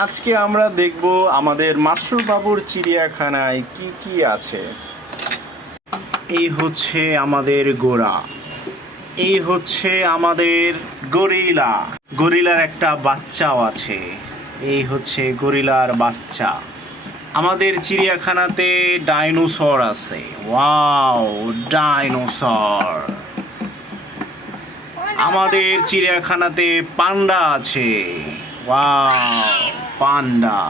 আজকে আমরা দেখব আমাদের মাসরুর বাবুর চিড়িয়াখানায় কি কি আছে। এই হচ্ছে আমাদের গোরা, এই হচ্ছে আমাদের গরিলা, গরিলার একটা বাচ্চাও আছে। এই হচ্ছে গরিলার বাচ্চা। আমাদের চিড়িয়াখানাতে ডাইনোসর আছে। Wow, dinosaur. আমাদের চিড়িয়াখানাতে পান্ডা আছে। ওয়াও, পান্ডা।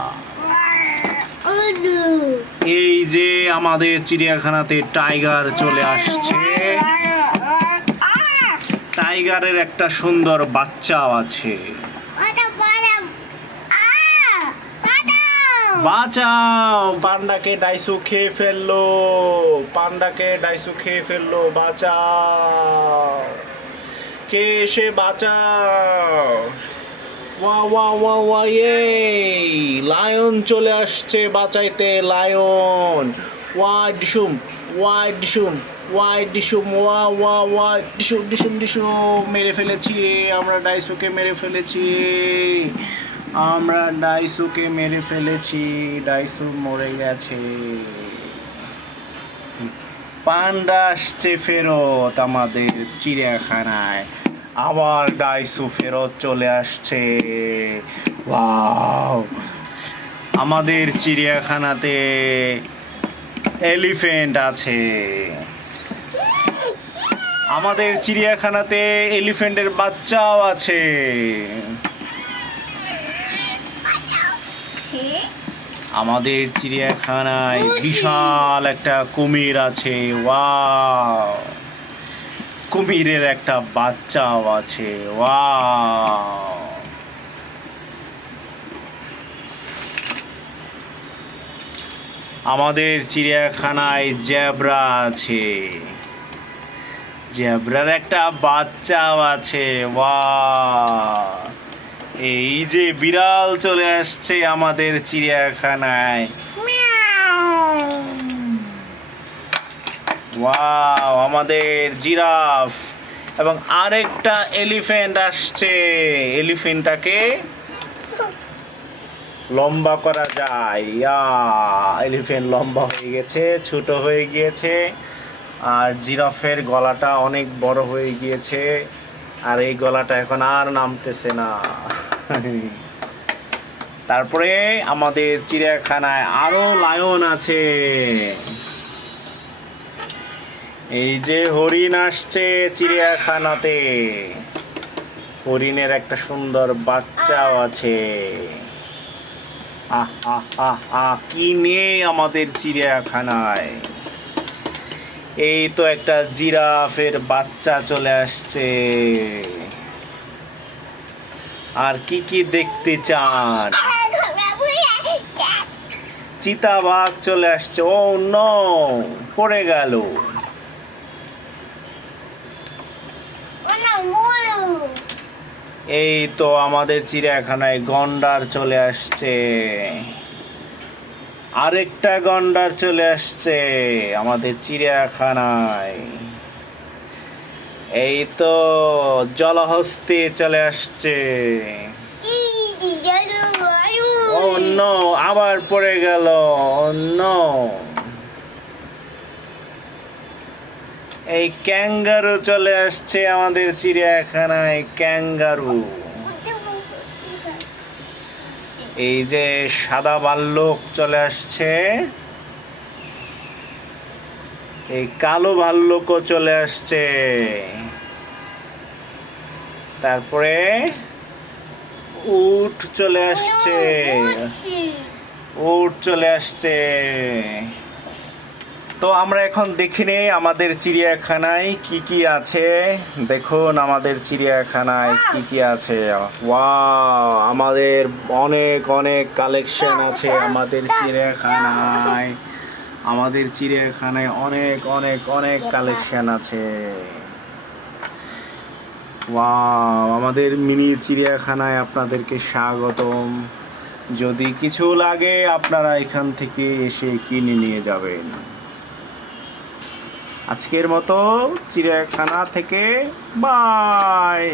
এই যে আমাদের চিড়িয়াখানাতে টাইগার চলে আসছে। টাইগারের একটা সুন্দর বাচ্চাও আছে। বাঁচাও, পান্ডাকে ডাইসু খেয়ে ফেললো, পান্ডাকে ডাইসু খেয়ে ফেললো, বাঁচাও, কে এসে বাঁচাও। ওয়া ওয়া ওয়া ওয়া, এই লায়ন চলে আসছে বাঁচাইতে, লায়ন। ওয়া ডিসুম, ওয়া ডিসুম, ওয়া ডিসুম, ওয়া ওয়া ওয়া ডিসুম ডিসুম ডিসুম। মেরে ফেলেছি আমরা, ডাইসুকে মেরে ফেলেছি, আমরা ডাইসুকে মেরে ফেলেছি, ডাইসু মরে গেছে। পান্ডা আসছে ফেরত আমাদের চিড়িয়াখানায়, আবার ডাইসু ফেরত চলে আসছে। ওয়াও, আমাদের চিড়িয়াখানাতে এলিফ্যান্ট আছে। আমাদের চিড়িয়াখানাতে এলিফ্যান্টের বাচ্চাও আছে। আমাদের চিড়িয়াখানায় বিশাল একটা কুমির আছে। ওয়াও, কুমিরের একটা বাচ্চাও আছে। ওয়াও, আমাদের চিড়িয়াখানায় জেব্রা আছে, জেব্রার একটা বাচ্চাও আছে। ওয়াও, এই যে বিড়াল চলে আসছে আমাদের চিড়িয়াখানায়। ওয়াও, আমাদের জিরাফ এবং আরেকটা এলিফ্যান্ট আসছে। এলিফ্যান্টটাকে লম্বা করা যায়। এলিফ্যান্ট লম্বা হয়ে গেছে, ছোট হয়ে গিয়েছে, আর জিরাফের গলাটা অনেক বড় হয়ে গিয়েছে, আর এই গলাটা এখন আর নামতেছে না। তারপরে আমাদের চিড়িয়াখানায় আরো লায়ন আছে। এই যে হরিণ আসছে চিড়িয়াখানাতে, হরিণের একটা সুন্দর বাচ্চাও আছে। কি নেই আমাদের চিড়িয়াখানায়। এই তো একটা জিরাফের বাচ্চা চলে আসছে। আর কি কি দেখতে চান? চিতাবাঘ চলে আসছে। ও নো, পড়ে গেল। এই তো আমাদের চিড়িয়াখানায় গন্ডার চলে আসছে। আরেকটা গন্ডার চলে আসছে আমাদের চিড়িয়াখানায়। এই তো জলহস্তি চলে আসছে। ও নো, আবার পড়ে গেল। ও নো, এই ক্যাঙ্গারু চলে আসছে আমাদের চিড়িয়াখানায়, ক্যাঙ্গারু। এই যে সাদা ভাল্লুক চলে আসছে, এই কালো ভাল্লুকও চলে আসছে। তারপরে উট চলে আসছে, উট চলে আসছে। তো আমরা এখন দেখি নেই আমাদের চিড়িয়াখানায় কি কি আছে। দেখুন আমাদের চিড়িয়াখানায় কি কি আছে। ওয়াও, আমাদের অনেক অনেক কালেকশন আছে আমাদের চিড়িয়াখানায়। আমাদের চিড়িয়াখানায় অনেক অনেক অনেক কালেকশন আছে। ওয়াও, আমাদের মিনি চিড়িয়াখানায় আপনাদেরকে স্বাগতম। যদি কিছু লাগে আপনারা এখান থেকে এসে কিনে নিয়ে যাবেন। আজকের মতো চিড়িয়াখানা থেকে বাই।